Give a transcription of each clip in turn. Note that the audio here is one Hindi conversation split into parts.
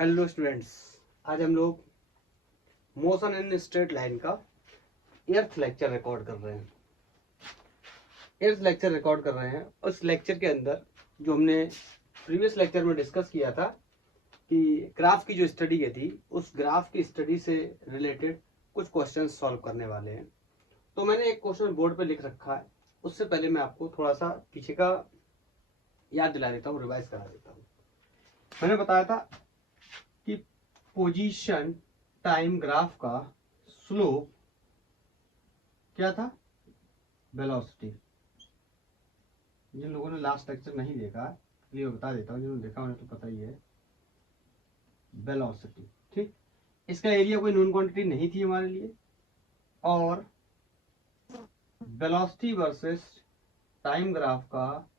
हेलो स्टूडेंट्स, आज हम लोग मोशन इन स्ट्रेट लाइन का एर्थ लेक्चर रिकॉर्ड कर रहे हैं। उस लेक्चर के अंदर जो हमने प्रीवियस लेक्चर में डिस्कस किया था कि ग्राफ की जो स्टडी की थी, उस ग्राफ की स्टडी से रिलेटेड कुछ क्वेश्चन सॉल्व करने वाले हैं। तो मैंने एक क्वेश्चन बोर्ड पे लिख रखा है। उससे पहले मैं आपको थोड़ा सा पीछे का याद दिला देता हूँ, रिवाइज करा देता हूँ। मैंने बताया था कि पोजीशन टाइम ग्राफ का स्लोप क्या था? वेलोसिटी। जिन लोगों ने लास्ट लेक्चर नहीं देखा, ये बता देता हूँ, जिन्होंने देखा उन्हें तो पता ही है। वेलोसिटी, ठीक। इसका एरिया कोई नोन क्वांटिटी नहीं थी हमारे लिए, और वेलोसिटी वर्सेस टाइम ग्राफ का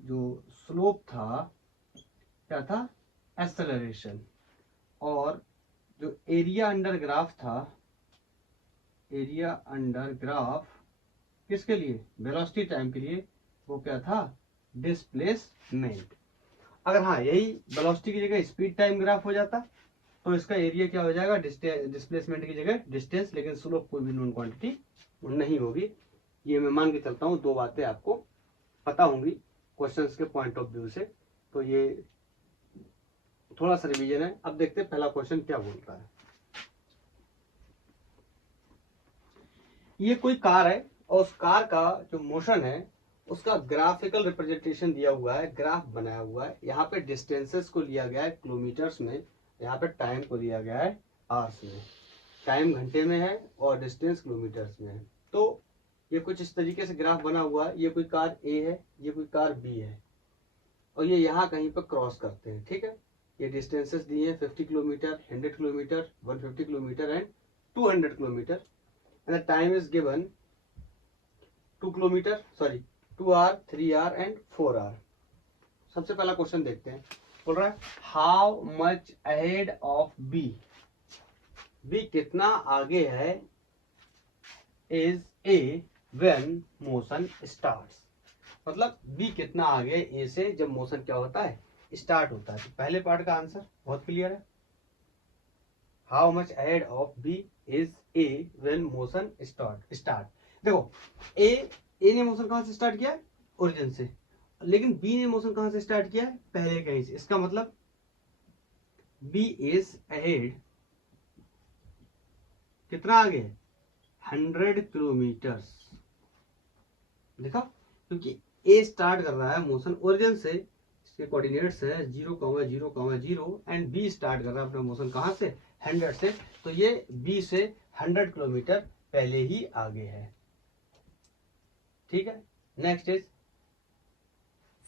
जो स्लोप था क्या था? एक्सेलरेशन। और जो एरिया अंडर ग्राफ था, एरिया अंडर ग्राफ किसके लिए? वेलोसिटी टाइम के लिए। वो क्या था? डिस्प्लेसमेंट। अगर हाँ यही वेलोसिटी की जगह स्पीड टाइम ग्राफ हो जाता तो इसका एरिया क्या हो जाएगा? डिस्प्लेसमेंट की जगह डिस्टेंस, लेकिन स्लोप कोई भी नॉन क्वांटिटी नहीं होगी। ये मैं मान के चलता हूँ, दो बातें आपको पता होंगी क्वेश्चंस के पॉइंट ऑफ व्यू से। तो ये थोड़ा सा रिवीजन है। अब देखते हैं पहला क्वेश्चन क्या बोलता है। ये कोई कार है और उस कार का जो मोशन है उसका ग्राफिकल रिप्रेजेंटेशन दिया हुआ है, ग्राफ बनाया हुआ है। यहाँ पे डिस्टेंसेस को लिया गया है किलोमीटर्स में, यहाँ पे टाइम को लिया गया है आवर्स में। टाइम घंटे में है और डिस्टेंस किलोमीटर्स में है। तो ये कुछ इस तरीके से ग्राफ बना हुआ है। ये कोई कार ए है, ये कोई कार बी है, और ये यहाँ कहीं पर क्रॉस करते हैं, ठीक है। ये डिस्टेंसेस दिए हैं 50 kilometre, 100 kilometre, 150 kilometre and 200 kilometre. and the time is given 2 kilometre, sorry 2 hour, 3 hour and 4 hour. सबसे पहला क्वेश्चन देखते हैं। बोल रहा है how much ahead of B, B कितना आगे है, is A when motion starts. मतलब बी कितना आगे ए से जब मोशन क्या होता है? स्टार्ट होता है। तो पहले पार्ट का आंसर बहुत क्लियर है। How much ahead of B is A when motion start. देखो ए ने मोशन कहां से स्टार्ट किया है? ओरिजिन से। लेकिन बी ने मोशन कहां से स्टार्ट किया है? पहले कहीं से। इसका मतलब बी इज अहेड कितना आगे है? 100 किलोमीटर्स। देखा, क्योंकि ए स्टार्ट कर रहा है मोशन ओरिजिन से, इसके कोऑर्डिनेट्स है 0,0,0 एंड बी स्टार्ट कर रहा है अपना मोशन कहां से? 100 से। तो ये बी से 100 किलोमीटर पहले ही आगे है, ठीक है। Next is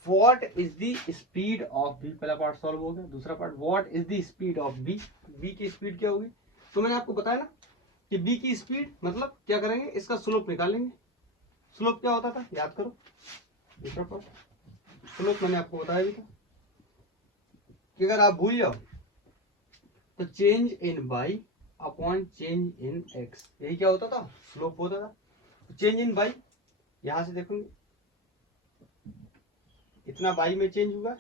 what is the speed of B. पहला पार्ट सॉल्व हो गया। दूसरा part, what is the speed of B. B की स्पीड क्या होगी? तो मैंने आपको बताया ना कि बी की स्पीड मतलब क्या करेंगे? इसका स्लोप निकालेंगे। स्लोप क्या होता था याद करो। दूसरा पार्ट स्लोप मैंने आपको बताया भी था कि अगर आप भूल जाओ तो change in Y upon change in X, यही क्या होता था? स्लोप होता था। तो चेंज इन वाई, यहां से देखोगे इतना वाई में चेंज हुआ,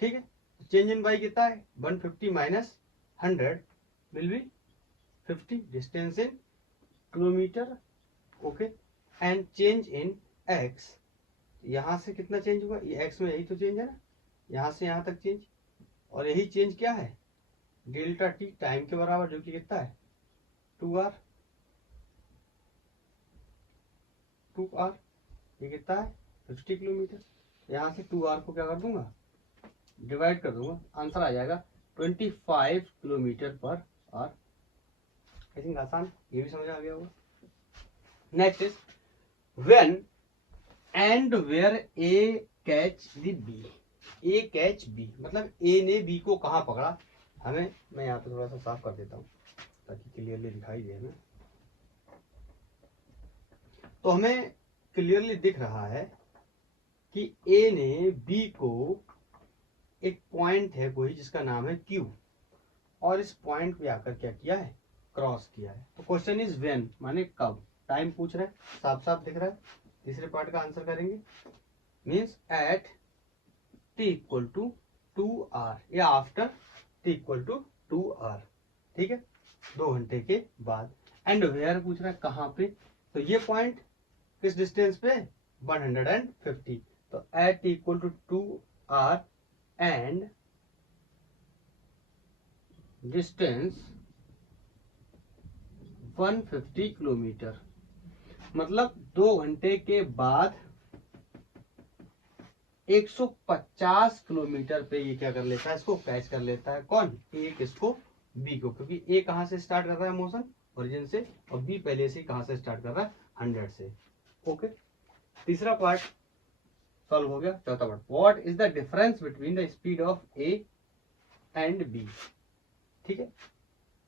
ठीक है। चेंज इन वाई कितना है? 150 minus 100 will be 50। Distance in kilometre, okay. And change in x, यहां से कितना चेंज हुआ? ये एक्स में यही तो चेंज है ना, यहां से यहां तक चेंज। और यही चेंज क्या है? डेल्टा टी टाइम के बराबर, जो कि कितना है? 2 आवर। 2 आवर ये कितना है? 50 किलोमीटर। यहां से 2 आवर को क्या कर दूंगा? डिवाइड कर दूंगा। आंसर आ जाएगा 25 kilometre per hour. I think आसान, ये भी समझ आ गया होगा। Next is when and where A catch the B. A catch B मतलब ए ने बी को कहां पकड़ा? हमें, मैं यहाँ पे थोड़ा सा साफ कर देता हूँ ताकि क्लियरली दिखाई दे हमें। तो हमें क्लियरली दिख रहा है कि ए ने बी को, एक पॉइंट है कोई जिसका नाम है क्यू, और इस पॉइंट पे आकर क्या किया है? क्रॉस किया है। तो क्वेश्चन इज व्हेन माने कब। टाइम पूछ रहा है, साफ साफ दिख रहा है। तीसरे पार्ट का आंसर करेंगे, means at T equal to 2 hour या आफ्टर इक्वल टू 2 आवर, ठीक है, 2 घंटे के बाद। एंड वेयर पूछ रहा है कहाँ पे, तो ये पॉइंट किस डिस्टेंस पे, 150, तो at equal to 2 hour and distance 150 kilometre, मतलब 2 घंटे के बाद 150 किलोमीटर पे ये क्या कर लेता है, इसको कैच कर लेता है। कौन, ए किसको, बी को, क्योंकि ए कहां से स्टार्ट कर रहा है मोशन, ओरिजिन से, और बी पहले से कहां से स्टार्ट कर रहा है, 100 से। ओके, तीसरा पार्ट सॉल्व हो गया। चौथा part, what is the difference between the speed of A and B, ठीक है,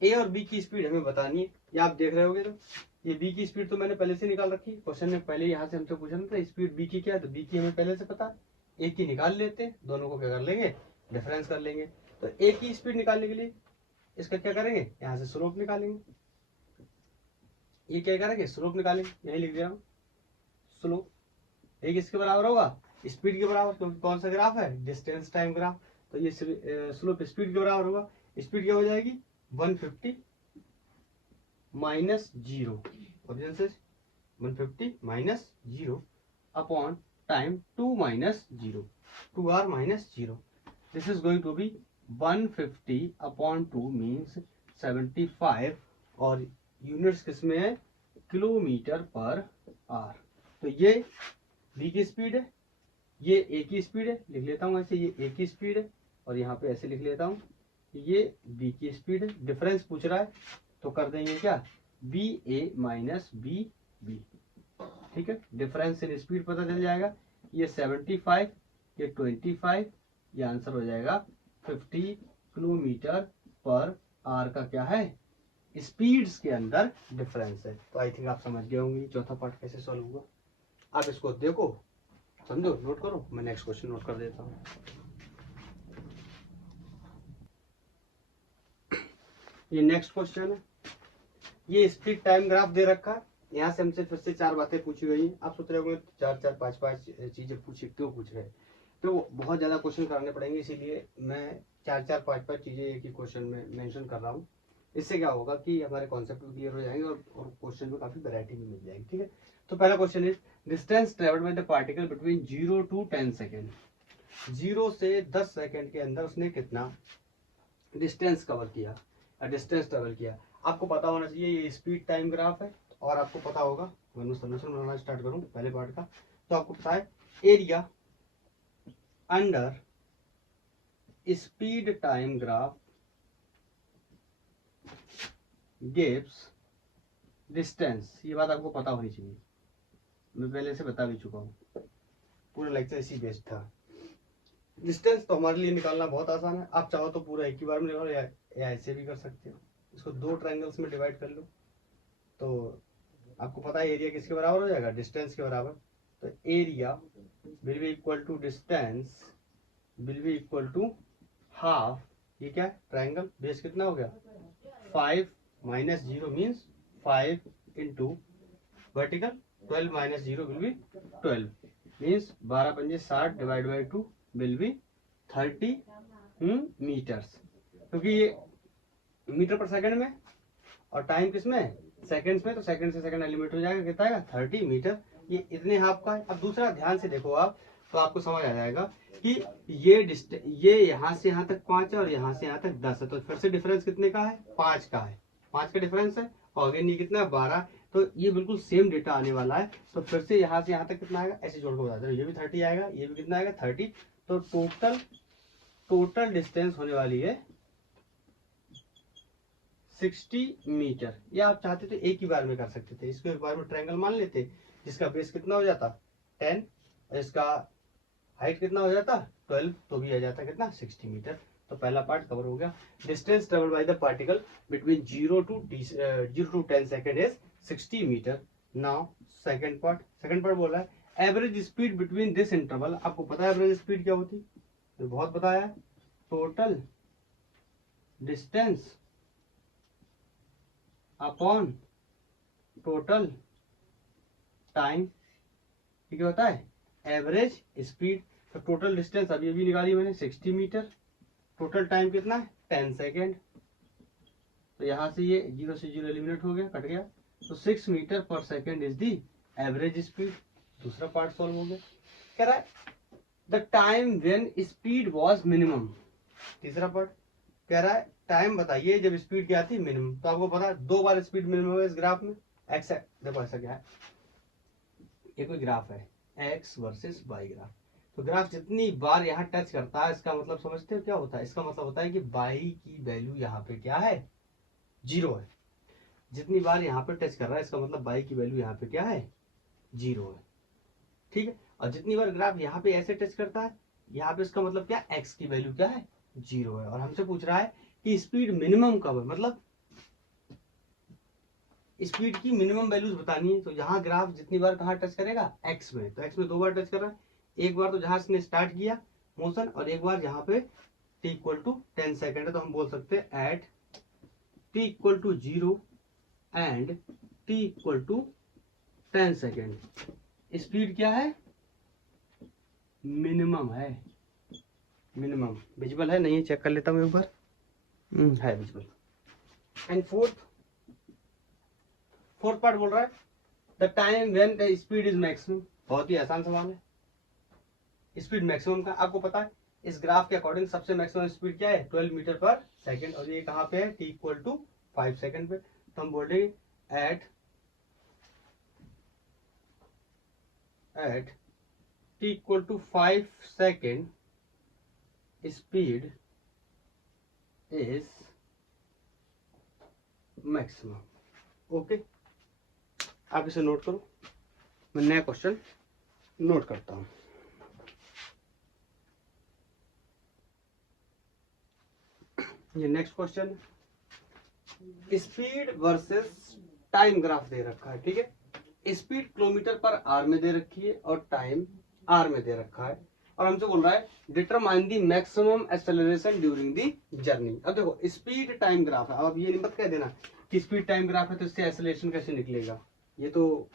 ए और बी की स्पीड हमें बतानी है। ये आप देख रहे होगे, तो ये बी की स्पीड तो मैंने पहले से निकाल रखी है, क्वेश्चन में पहले यहाँ से हमसे पूछा था स्पीड बी की क्या है, तो बी की हमें पहले से पता है, ए की निकाल लेते हैं, दोनों को क्या कर लेंगे, डिफरेंस कर लेंगे। तो ए की स्पीड निकालने के लिए इसका क्या करेंगे, यहाँ से स्लोप निकालेंगे, ये क्या करेंगे, स्लोप निकालेंगे, यही लिख दे रहा हूँ, स्लोप ए किसके बराबर होगा, स्पीड के बराबर, क्योंकि कौन सा ग्राफ है, डिस्टेंस टाइम ग्राफ, तो ये स्लोप स्पीड के बराबर होगा। स्पीड क्या हो जाएगी, 150 माइनस 0, ओरिजिन से 150 minus 0 upon time 2 minus 0, 2 hour minus 0, this is going to be 150 upon 2 means 75, और यूनिट्स किसमें है, किलोमीटर पर आवर। तो ये बी की स्पीड है, ये ए की स्पीड है, लिख लेता हूँ ऐसे, ये ए की स्पीड है, और यहाँ पे ऐसे लिख लेता हूँ, ये बी की स्पीड है। डिफरेंस पूछ रहा है तो कर देंगे क्या, बी ए माइनस बी बी, ठीक है, डिफरेंस इन स्पीड पता चल जाएगा, ये 75, ये 25, ये आंसर हो जाएगा 50 किलोमीटर पर आवर का क्या है, स्पीड्स के अंदर डिफरेंस है। तो आई थिंक आप समझ गए होंगे चौथा पार्ट कैसे सॉल्व हुआ। आप इसको देखो, समझो, नोट करो, मैं नेक्स्ट क्वेश्चन नोट कर देता हूँ। ये नेक्स्ट क्वेश्चन है, ये स्पीड टाइम ग्राफ दे रखा है, यहाँ से हमसे फिर से 4 बातें पूछी गई हैं। आप सोच रहे होंगे 4-4 5-5 चीजें पूछी, क्यों पूछ रहे हैं, तो बहुत ज्यादा क्वेश्चन कराने पड़ेंगे, इसीलिए मैं 4-4 5-5 चीजें एक ही क्वेश्चन में मेंशन कर रहा हूँ। इससे क्या होगा कि हमारे कॉन्सेप्ट भी क्लियर हो जाएंगे और क्वेश्चन में काफी वैरायटी भी मिल जाएगी, ठीक है। तो पहला question is distance travelled by the particle between 0 to 10 second, 0 से 10 सेकेंड के अंदर उसने कितना डिस्टेंस कवर किया, डिस्टेंस ट्रेवल किया। आपको पता होना चाहिए ये स्पीड टाइम ग्राफ है, और आपको पता होगा, मैं सोल्यूशन बनाना स्टार्ट करूं पहले पार्ट का, तो आपको पता है area under speed time graph gives distance, ये बात आपको पता होनी चाहिए, मैं पहले से बता भी चुका हूँ, पूरा लेक्चर इसी बेस्ड था। डिस्टेंस तो हमारे लिए निकालना बहुत आसान है, आप चाहो तो पूरा एक ही बार में निकालो, या ऐसे भी कर सकते हो, इसको 2 ट्रायंगल्स में डिवाइड कर लो, तो आपको पता है एरिया किसके बराबर हो जाएगा, डिस्टेंस के बराबर। तो area will be equal to distance will be equal to half, ये क्या है, ट्रायंगल बेस कितना हो गया, 5 minus 0 means 5 into vertical, 12 minus 0 will be 12 means 12 पंजे 60 divide by 2 will be 30 metres, क्योंकि ये मीटर पर सेकंड में और टाइम किसमें है, सेकंड्स में, तो सेकंड से सेकंड एलिमिनेट हो जाएगा, कितना आएगा 30 मीटर, ये इतने हाफ का है। अब दूसरा ध्यान से देखो आप, तो आपको समझ आ जाएगा कि ये यहाँ से यहाँ तक 5 है और यहाँ से यहाँ तक 10 है, तो फिर से डिफरेंस कितने का है, 5 का है, 5 का डिफरेंस है, और अगेन ये कितना है 12, तो ये बिल्कुल सेम डेटा आने वाला है। तो फिर से यहाँ से यहाँ तक कितना आएगा, ऐसे जोड़ के बता दो, ये भी 30 आएगा, ये भी कितना आएगा 30, तो टोटल डिस्टेंस होने वाली है 60 मीटर। या आप चाहते तो एक ही बार में कर सकते थे, इसको एक बार में ट्रायंगल मान लेते, जिसका बेस कितना हो जाता 10, और इसका हाइट कितना हो जाता 12, तो भी आ जाता कितना 60 मीटर। तो पहला पार्ट कवर हो गया। Distance travelled by the particle between 0 to 10 second is 60 metre. Now second part बोला है average speed between this interval. आपको पता है एवरेज स्पीड क्या होती, तो बहुत बताया, total distance upon total time, ठीक होता है एवरेज स्पीड। तो टोटल डिस्टेंस अभी अभी निकाली मैंने 60 मीटर। टोटल टाइम कितना है 10 सेकेंड। तो यहाँ से ये 0 से 0 एलिमिनेट हो गया, कट गया। तो 6 मीटर पर second is the average speed. दूसरा पार्ट सॉल्व हो गया। कह रहा है the time when speed was minimum. तीसरा पार्ट कह रहा है टाइम बताइए जब स्पीड क्या थी मिनिमम। तो आपको पता है 2 बार स्पीड मिनिमम है इस ग्राफ में। एक्स देखो ऐसा क्या है, ये कोई ग्राफ है एक्स वर्सेस वाई ग्राफ। तो ग्राफ जितनी बार यहाँ टच करता है इसका मतलब समझते हो क्या होता है? इसका मतलब होता है कि वाई की वैल्यू यहाँ पे क्या है 0 है। जितनी बार यहाँ पे टच कर रहा है इसका मतलब वाई की वैल्यू यहाँ पे क्या है 0 है। ठीक है। और जितनी बार ग्राफ यहाँ पे ऐसे टच करता है यहाँ पे इसका मतलब क्या एक्स की वैल्यू क्या है 0 है। और हमसे पूछ रहा है कि स्पीड मिनिमम कब है, मतलब स्पीड की मिनिमम वैल्यूज बतानी है। तो यहाँ ग्राफ जितनी बार कहाँ टच करेगा एक्स में। तो एक्स में 2 बार टच कर रहा है। एक बार तो जहां इसने स्टार्ट किया मोशन और एक बार यहाँ पे t इक्वल टू 10 सेकेंड है। तो हम बोल सकते हैं at t equal to 0 and t equal to 10 second speed क्या है मिनिमम है। मिनिमम विजिबल है नहीं, चेक कर लेता हूँ एक बार। है विजिबल। एंड फोर्थ पार्ट बोल रहा है the time when the speed is maximum. बहुत ही आसान सवाल है। स्पीड मैक्सिमम का आपको पता है इस ग्राफ के अकॉर्डिंग सबसे मैक्सिमम स्पीड क्या है 12 मीटर पर सेकेंड। और ये कहाँ पे है t इक्वल टू 5 सेकेंड पे। तो हम बोलेंगे at t equal to 5 second speed is maximum. Okay, आप इसे नोट करो। मैं नया क्वेश्चन नोट करता हूं। ये next question speed versus time graph दे रखा है। ठीक है, स्पीड किलोमीटर पर आर में दे रखी है और टाइम आर में दे रखा है। और हमसे बोल रहा है determine the maximum acceleration during the journey. अब देखो स्पीड टाइम ग्राफ है। अब ये मत कह देना कि स्पीड टाइम ग्राफ है तो इससे एक्सेलरेशन कैसे निकलेगा। ये तो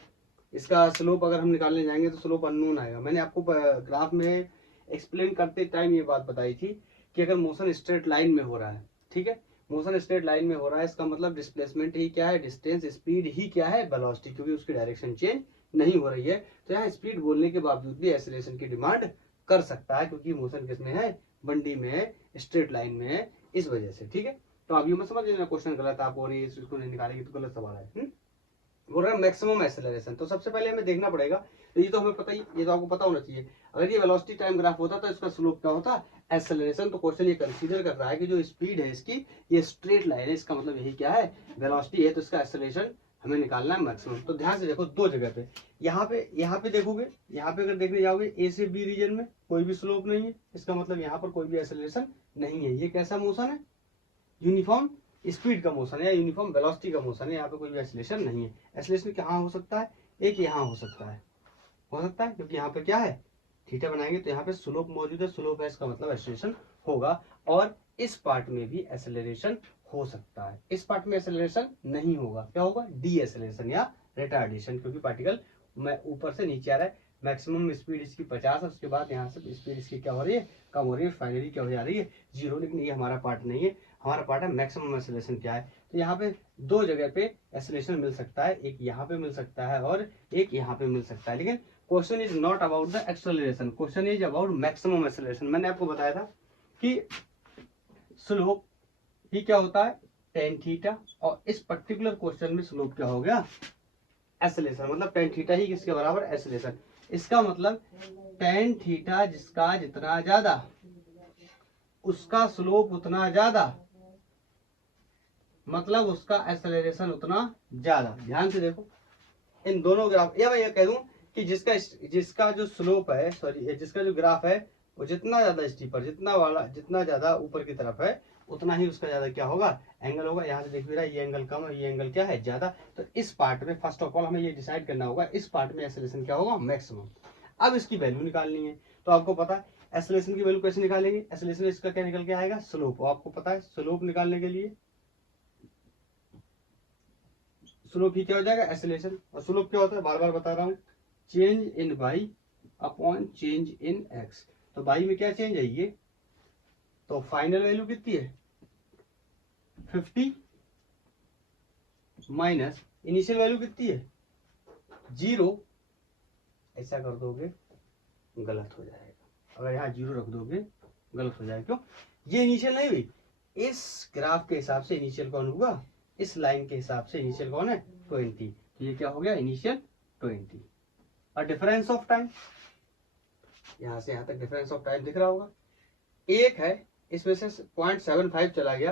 इसका स्लोप अगर हम निकालने जाएंगे तो स्लोप अननोन आएगा। मैंने आपको ग्राफ में एक्सप्लेन करते टाइम ये बात बताई थी कि अगर मोशन स्ट्रेट लाइन में हो रहा है, ठीक है, मोशन स्ट्रेट लाइन में हो रहा है इसका मतलब डिस्प्लेसमेंट ही क्या है डिस्टेंस, स्पीड ही क्या है वेलोसिटी, क्योंकि उसकी डायरेक्शन चेंज नहीं हो रही है। तो यहाँ स्पीड बोलने के बावजूद भी एक्सेलरेशन की डिमांड कर सकता है क्योंकि मोशन किसमें है 1D में है, स्ट्रेट लाइन में है, इस वजह से। ठीक है, तो आप ये मत समझ लेना क्वेश्चन गलत आप और इसको नहीं निकालेंगे तो गलत सवाल है। बोल रहा है मैक्सिमम एक्सेलरेशन। तो सबसे पहले हमें देखना पड़ेगा, तो ये तो हमें पता ही, ये तो आपको पता होना चाहिए। अगर ये वेलोसिटी टाइम ग्राफ होता तो इसका स्लोप क्या होता एक्सेलरेशन। तो क्वेश्चन ये कंसीडर कर रहा है कि जो स्पीड है इसकी ये स्ट्रेट लाइन है, इसका मतलब यही क्या है वेलोसिटी है, तो इसका एक्सेलरेशन हमें निकालना है मैक्सिमम। तो ध्यान से देखो दो जगह पे, यहाँ पे देखोगे, यहाँ पे अगर देखने जाओगे ए से बी रीजन में कोई भी स्लोप नहीं है, इसका मतलब यहाँ पर कोई भी एक्सेलरेशन नहीं है। ये कैसा मोशन है यूनिफॉर्म स्पीड का मोशन है या यूनिफॉर्म वेलोसिटी का मोशन है, यहाँ पे कोई भी एक्सेलरेशन नहीं है। एक्सेलरेशन कहाँ हो सकता है, एक यहाँ हो सकता है क्योंकि यहाँ पे क्या है थीटा बनाएंगे तो यहाँ पे स्लोप मौजूद है, स्लोप है इसका मतलब एक्सेलरेशन होगा। और इस पार्ट में भी एक्सेलरेशन हो सकता है, इस पार्ट में एक्सेलरेशन नहीं होगा, क्या होगा डी एक्सेलरेशन या रिटार्डेशन, क्योंकि पार्टिकल ऊपर से नीचे आ रहा है। मैक्सिमम स्पीड इसकी 50 है, उसके बाद यहाँ से स्पीड इसकी क्या हो रही है कम हो रही है, फाइनली क्या हो जा रही है 0। लेकिन ये हमारा पार्ट नहीं है, हमारा पार्ट है मैक्सिमम एक्सेलरेशन क्या है। तो यहाँ पे दो जगह पे एक्सेलरेशन मिल सकता है, एक यहाँ पे मिल सकता है और एक यहाँ पे मिल सकता है। लेकिन question is not about the acceleration, question is about maximum acceleration. मैंने आपको बताया था कि स्लोप ही क्या होता है टेन थीटा, और इस पर्टिकुलर क्वेश्चन में स्लोप क्या हो गया एक्सेलरेशन, मतलब टेन थीटा ही किसके बराबर एक्सेलरेशन। इसका मतलब टेन थीटा जिसका जितना ज्यादा उसका स्लोप उतना ज्यादा, मतलब उसका एक्सेलरेशन उतना ज्यादा। ध्यान से देखो इन दोनों ग्राफ, या मैं ये कह दूं कि जिसका जो स्लोप है, सॉरी जिसका जो ग्राफ है वो जितना ज्यादा स्टीपर, जितना ज्यादा ऊपर की तरफ है उतना ही उसका ज्यादा क्या होगा एंगल होगा। यहाँ से देख भी रहा है ये एंगल कम है, ये एंगल क्या है ज्यादा। तो इस पार्ट में फर्स्ट ऑफ ऑल हमें ये डिसाइड करना होगा इस पार्ट में एक्सेलरेशन क्या होगा मैक्सिमम। अब इसकी वैल्यू निकालनी है, तो आपको पता है एक्सेलरेशन की वैल्यू कैसे निकालेंगे, एक्सेलरेशन इसका क्या निकल के आएगा स्लोप। आपको पता है स्लोप निकालने के लिए स्लोप ही क्या हो जाएगा एक्सेलरेशन। और स्लोप क्या होता है बार बार बता रहा हूं change in Y upon change in X. तो y में क्या चेंज है ये, तो फाइनल वैल्यू कितनी है 50 माइनस इनिशियल वैल्यू कितनी है 0। ऐसा कर दोगे गलत हो जाएगा, अगर यहाँ 0 रख दोगे गलत हो जाएगा। क्यों, ये इनिशियल नहीं हुई, इस ग्राफ के हिसाब से इनिशियल कौन हुआ, इस लाइन के हिसाब से इनिशियल कौन है 20, तो ये क्या हो गया इनिशियल 20। और डिफरेंस ऑफ टाइम, यहाँ से यहाँ तक डिफरेंस ऑफ टाइम दिख रहा होगा, एक है इसमें से 0.75 चला गया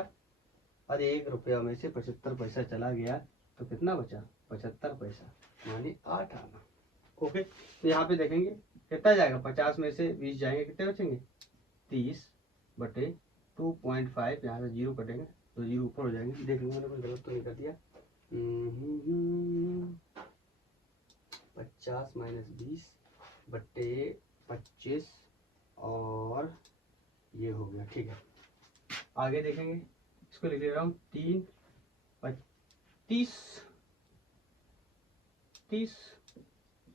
और 1 रुपया में से 75 पैसा चला गया, तो कितना बचा 75 पैसा, मानी 8 आना। ओके, तो यहाँ पे देखेंगे कितना जाएगा, 50 में से 20 जाएंगे, कितने बचेंगे 30 बटे 2.5, यहाँ से 0 कटेंगे तो 0 ऊपर हो जाएंगे। देख लो मैंने कुछ गलत तो नहीं कर दिया। 50 माइनस 20 बटे 25 और ये हो गया, ठीक है। आगे देखेंगे, इसको लिख ले रहा हूँ 3 30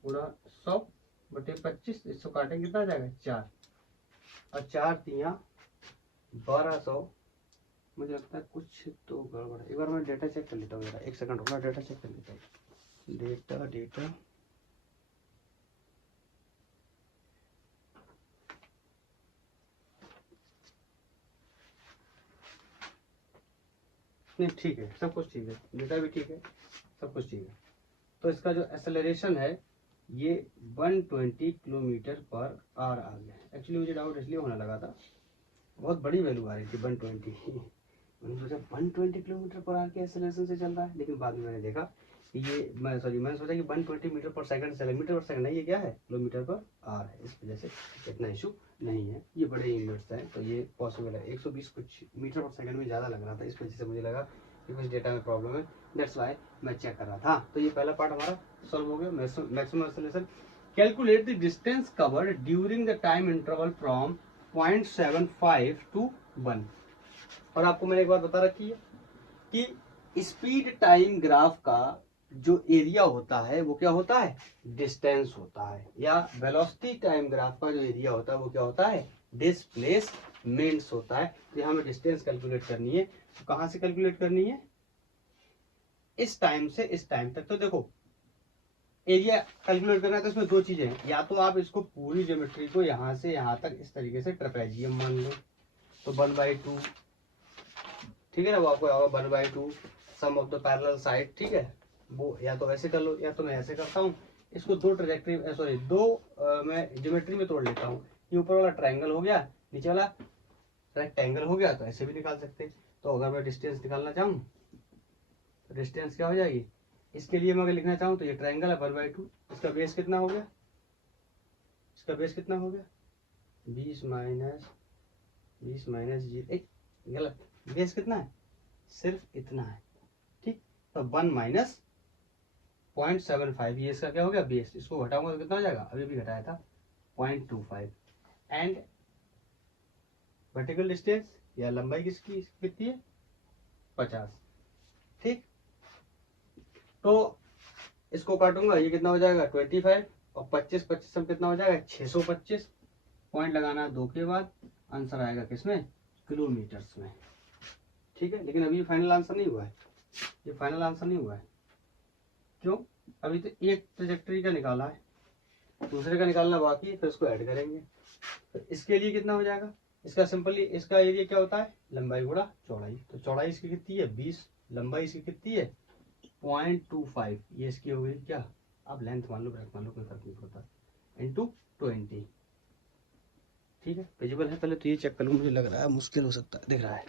गुणा 100 बटे 25, इसको काटेंगे कितना जाएगा 4 और 4 तिया 1200। मुझे लगता है कुछ तो गड़बड़ है, एक बार मैं डेटा चेक कर लेता हूँ, एक सेकंड रुकना, डेटा चेक कर लेता हूँ। डेटा नहीं ठीक है, सब कुछ ठीक है, डेटा भी ठीक है, सब कुछ ठीक है। तो इसका जो एक्सेलरेशन है ये 120 किलोमीटर पर आवर आ गया। एक्चुअली मुझे डाउट इसलिए होने लगा था, बहुत बड़ी वैल्यू आ रही थी 120, मैंने सोचा 120 किलोमीटर पर आवर के एक्सेलरेशन से चल रहा है, लेकिन बाद में मैंने देखा कि ये मैंने सोचा कि 120 मीटर पर सेकंड चले, मीटर पर सेकंड नहीं, ये क्या है किलोमीटर पर आवर है, इस वजह से इतना इशू नहीं है। ये बड़े यूनिट्स हैं तो ये पॉसिबल है। 120 कुछ मीटर पर सेकंड में ज़्यादा लग रहा था, इस वजह से मुझे लगा कि कुछ डेटा में प्रॉब्लम है, दैट्स वाई मैं चेक कर रहा था। तो ये पहला पार्ट हमारा सॉल्व हो गया, maximum acceleration. Calculate the distance covered during the time interval from 0.75 to 1। और आपको मैंने एक बात बता रखी है कि स्पीड टाइम ग्राफ का जो एरिया होता है वो क्या होता है डिस्टेंस होता है, या वेलोसिटी टाइम ग्राफ का जो एरिया होता है वो क्या होता है डिस्प्लेसमेंट्स होता है। तो यहाँ हमें डिस्टेंस कैलकुलेट करनी है, तो कहाँ से कैलकुलेट करनी है, इस टाइम से इस टाइम तक। तो देखो एरिया कैलकुलेट करना है तो इसमें दो चीजें हैं, या तो आप इसको पूरी ज्योमेट्री को यहाँ से यहाँ तक इस तरीके से ट्रेपेजियम मान लो, तो 1/2, ठीक है ना, वो आपको 1/2 सम ऑफ द पैरेलल साइड, ठीक है, वो या तो ऐसे कर लो या तो मैं ऐसे करता हूँ। इसको दो ट्रेजेक्टरी सॉरी मैं ज्योमेट्री में तोड़ लेता हूँ। ये ऊपर वाला ट्रायंगल हो गया, नीचे वाला रेक्टेंगल हो गया, तो ऐसे भी निकाल सकते हैं। तो अगर मैं डिस्टेंस निकालना चाहूँ तो डिस्टेंस क्या हो जाएगी, इसके लिए मैं अगर लिखना चाहूँ तो ये ट्रायंगल है 1/2, इसका बेस कितना हो गया, इसका बेस कितना हो गया 20 माइनस 0, गलत, बेस कितना है सिर्फ इतना है, ठीक। तो 1 माइनस 0.75, ये इसका क्या हो गया बेस, इसको घटाऊंगा तो कितना हो जाएगा, अभी भी घटाया था 0.25। एंड वर्टिकल डिस्टेंस या लंबाई किसकी कितनी है 50, ठीक। तो इसको काटूंगा, ये कितना हो जाएगा 25 और 25 में कितना हो जाएगा 625। पॉइंट लगाना 2 के बाद, आंसर आएगा किसमें किलोमीटर्स में, ठीक है। लेकिन अभी फाइनल आंसर नहीं हुआ है, ये फाइनल आंसर नहीं हुआ है, क्यों, अभी तो एक ट्रेजेक्टरी का निकाला है, दूसरे का निकालना बाकी है, फिर उसको ऐड करेंगे। तो इसके लिए कितना हो जाएगा, इसका सिंपली इसका एरिया क्या होता है लंबाई गुणा चौड़ाई, तो चौड़ाई इसकी कितनी है 20, लंबाई इसकी कितनी है 0.25, ये इसकी हो गई क्या, आप लेंथ मान लो ब्रेक मान लो, कोई फर्क नहीं पड़ता, इंटू 20, ठीक है। विजिबल है, पहले तो ये चेक कर लो, मुझे लग रहा है मुश्किल हो सकता है, दिख रहा है।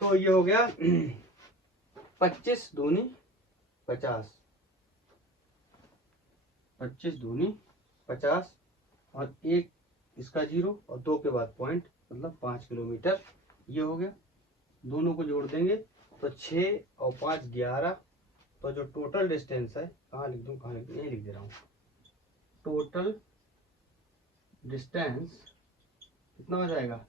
तो ये हो गया 25 दूनी 50, 25 दूनी 50 और एक इसका 0 और 2 के बाद पॉइंट, मतलब 5 किलोमीटर ये हो गया। दोनों को जोड़ देंगे तो 6 और 5 11, तो जो टोटल डिस्टेंस है, कहाँ लिख दूँ कहाँ लिख दूँ, यही लिख दे रहा हूँ, टोटल डिस्टेंस कितना हो जाएगा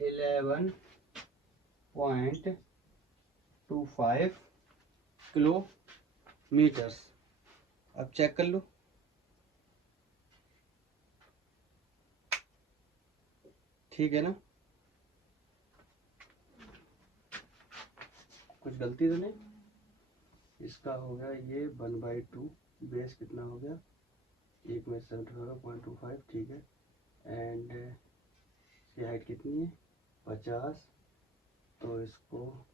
11.25 किलोमीटर्स। अब चेक कर लो, ठीक है ना, कुछ गलती तो नहीं। इसका हो गया ये 1/2, बेस कितना हो गया, 1 में 7.25, ठीक है। एंड इसकी हाइट कितनी है 50, तो इसको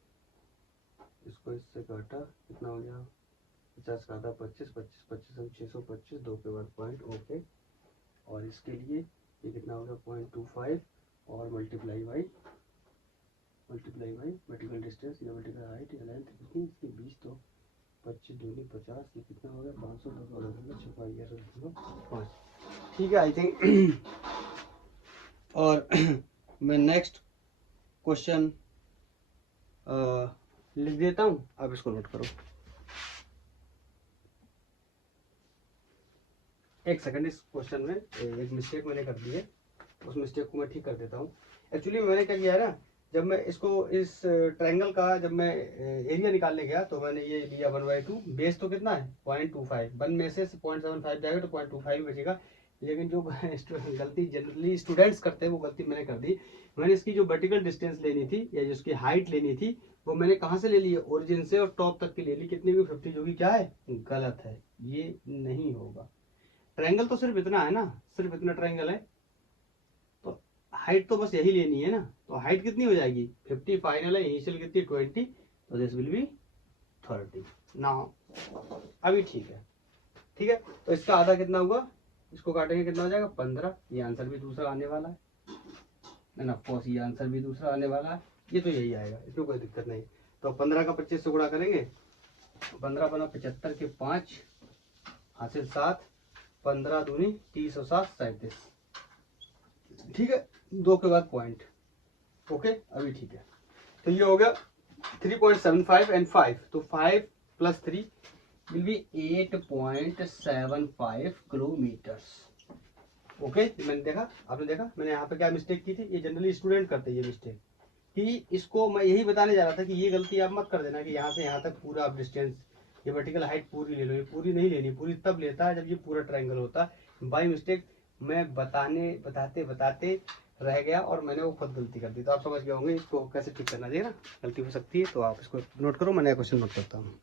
इससे काटा कितना हो गया, 50 का आधा 25, 25 25 हम 625, 2 के बाद पॉइंट, ओके। और इसके लिए ये कितना हो गया 0.25 और मल्टीप्लाई बाई वर्टिकल डिस्टेंस या वर्टिकल हाइट या लेंथ कितनी इसकी 20, तो 25 दूनी 50, ये कितना हो गया 500, 10 और 5, ठीक है आई थिंक। और मैं नेक्स्ट क्वेश्चन लिख देता हूँ, आप इसको नोट करो। एक सेकंड, इस क्वेश्चन में एक मिस्टेक मैंने कर दी है, उस मिस्टेक को मैं ठीक कर देता हूँ। एक्चुअली मैंने क्या किया है ना, जब मैं इसको इस ट्रायंगल का जब मैं एरिया निकालने गया तो मैंने ये लिया 1/2, बेस तो कितना है 0.25, 1 में से 0.75 जाएगा तो 0.25 बचेगा। लेकिन जो गलती जनरली स्टूडेंट्स करते हैं वो गलती मैंने कर दी। मैंने इसकी जो वर्टिकल डिस्टेंस लेनी थी या जिसकी हाइट लेनी थी वो मैंने कहाँ से ले ली है, ओरिजिन से और टॉप तक की ले ली, कितनी भी 50, जो कि क्या है गलत है, ये नहीं होगा। ट्रायंगल तो सिर्फ इतना है ना, सिर्फ इतना ट्रायंगल है, तो हाइट तो बस यही लेनी है ना, तो हाइट कितनी हो जाएगी 50 फाइनल है, इनिशियल कितनी 20, तो दिस विल बी 30 नाउ। अभी ठीक है, ठीक है। तो इसका आधा कितना हुआ, इसको काटेंगे कितना हो जाएगा 15, ये आंसर भी दूसरा आने वाला है ना, ऑफकोर्स ये आंसर भी दूसरा आने वाला है, ये तो यही आएगा, इसमें कोई दिक्कत नहीं। तो 15 का 25 से गुणा करेंगे, 15 बना 75 के 5 हासिल 7, 15 दूनी 30 और 7 37, ठीक है, 2 के बाद पॉइंट, ओके अभी ठीक है। तो ये हो गया 3.75 एंड 5, तो 5 + 3 विल बी 8.75 किलोमीटर्स, ओके। मैंने देखा, आपने देखा मैंने यहाँ पे क्या मिस्टेक की थी, ये जनरली स्टूडेंट करते हैं ये मिस्टेक, कि इसको मैं यही बताने जा रहा था कि ये गलती आप मत कर देना कि यहाँ से यहाँ तक पूरा आप डिस्टेंस, ये वर्टिकल हाइट पूरी ले लो, ये पूरी नहीं लेनी, पूरी तब लेता है जब ये पूरा ट्रायंगल होता है। बाय मिस्टेक मैं बताते रह गया और मैंने वो खुद गलती कर दी, तो आप समझ गए होंगे इसको कैसे ठीक करना चाहिए ना, गलती हो सकती है, तो आप इसको नोट करो, मैं नया क्वेश्चन नोट करता हूँ।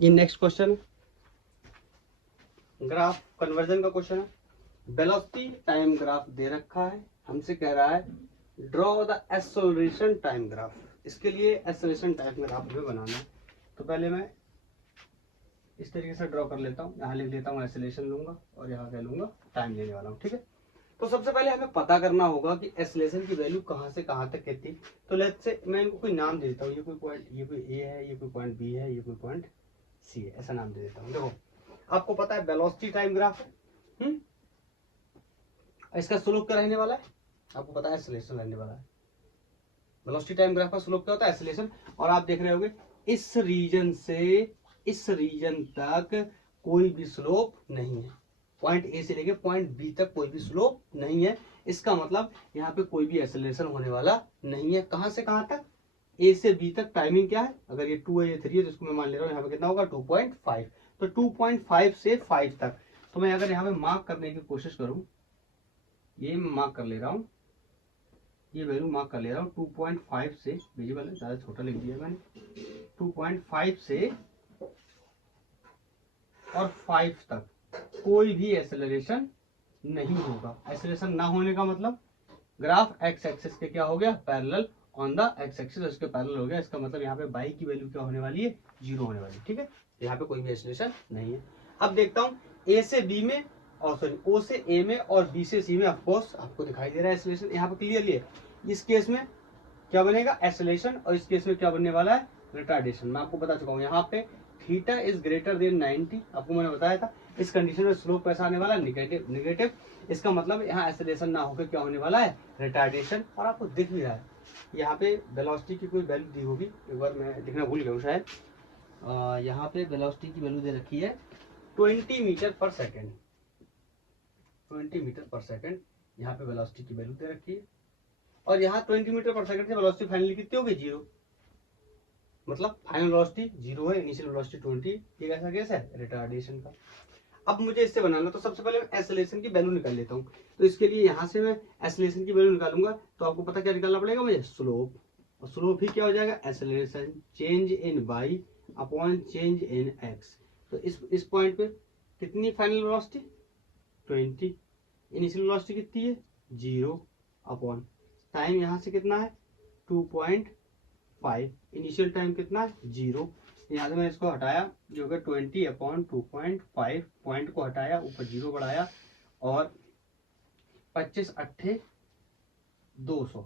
ये नेक्स्ट क्वेश्चन ग्राफ कन्वर्जन का क्वेश्चन है, वेलोसिटी टाइम ग्राफ दे रखा है, हमसे कह रहा है draw the acceleration time graph. इसके लिए एक्सेलरेशन टाइम ग्राफ हमें बनाना है, तो पहले मैं इस तरीके से ड्रॉ कर लेता हूँ, यहाँ लिख देता हूँ एक्सेलरेशन लूंगा और यहाँ क्या लूंगा टाइम लेने वाला हूँ, ठीक है। तो सबसे पहले हमें पता करना होगा कि एक्सेलरेशन की वैल्यू कहाँ से कहाँ तक कहती है। तो लेट्स से मैं इनको कोई नाम दे देता हूँ, ये कोई पॉइंट, ये कोई ए है, ये कोई पॉइंट बी है, ये कोई पॉइंट सी है, ऐसा नाम दे देता हूँ। देखो आपको पता है वेलोसिटी टाइम ग्राफ है, इसका स्लोप क्या रहने वाला है, आपको पता है एक्सेलरेशन रहने वाला है। वेलोसिटी टाइम ग्राफ का स्लोप क्या होता है एक्सेलरेशन, और आप देख रहे होंगे इस रीजन से इस रीजन तक कोई भी स्लोप नहीं है, पॉइंट ए से लेके पॉइंट बी तक कोई भी स्लोप नहीं है। इसका मतलब यहाँ पे कोई भी एक्सेलरेशन होने वाला नहीं है। कहां से कहां तक, ए से बी तक टाइमिंग क्या है, अगर ये 2 है ये 3 है, तो इसको मैं मान ले रहा हूँ यहाँ पे कितना होगा 2.5, तो 2.5 से 5 तक। तो मैं अगर यहाँ पे मार्क करने की कोशिश करूँ, ये मार्क कर ले रहा हूँ, ये वैल्यू मार्क कर ले रहा हूँ 2.5 से, विजिबल है ज्यादा छोटा लिख दिया मैंने, 2.5 से और 5 तक कोई भी एक्सेलरेशन नहीं होगा। एक्सेलरेशन ना होने का मतलब ग्राफ एक्स एक्सिस के क्या हो गया parallel on the x axis, उसके पैरेलल हो गया, इसका मतलब यहाँ पे बाई की वैल्यू क्या होने वाली है 0 होने वाली है, ठीक है। यहाँ पे कोई भी एक्सेलरेशन नहीं है। अब देखता हूँ ए से बी में और सॉरी ओ से ए में और बी से सी में, ऑफकोर्स आपको दिखाई दे रहा है एक्सेलरेशन यहाँ पे क्लियरली है। इस केस में क्या बनेगा एक्सेलरेशन, और इस केस में क्या बनने वाला है रिटार्डेशन। मैं आपको बता चुका हूँ यहाँ पे थीटा इज ग्रेटर देन 90, आपको मैंने बताया था। इस कंडीशन में स्लोप कैसा आने वाला है निगेटिव, इसका मतलब यहाँ एक्सेलरेशन ना होकर क्या होने वाला है रिटार्डेशन। और आपको दिख भी रहा है यहाँ पे वेलोसिटी की कोई वैल्यू दी होगी, एक बार मैं लिखना भूल गया हूँ शायद, यहाँ पे वेलोसिटी की वैल्यू दे रखी है 20 मीटर पर सेकेंड, 20 मीटर पर सेकेंड यहाँ पे वेलोसिटी की वैल्यू दे रखी है। और यहाँ 20 मीटर पर सेकंड से वेलोसिटी फाइनली कितनी होगी 0, मतलब फाइनल वेलोसिटी 0 है, इनिशियल वेलोसिटी 20, ये कैसा केस है रिटार्डेशन का। अब मुझे इससे बनाना, तो सबसे पहले मैं एक्सेलरेशन की वैल्यू निकाल लेता हूँ। तो इसके लिए यहाँ से मैं एक्सेलरेशन की वैल्यू निकालूंगा, तो आपको पता क्या निकालना पड़ेगा मुझे, स्लोप। और स्लोप ही क्या हो जाएगा, acceleration change in Y upon change in X. तो इस पॉइंट पे कितनी फाइनल वेलोसिटी 20, इनिशियल वेलोसिटी कितनी है 0 अपॉन टाइम यहाँ से कितना है 2.5, इनिशियल टाइम कितना है 0। यहाँ से मैंने इसको हटाया जो कि 20 अपॉन 2.5, पॉइंट को हटाया, ऊपर 0 बढ़ाया, और 25 अट्ठे 200,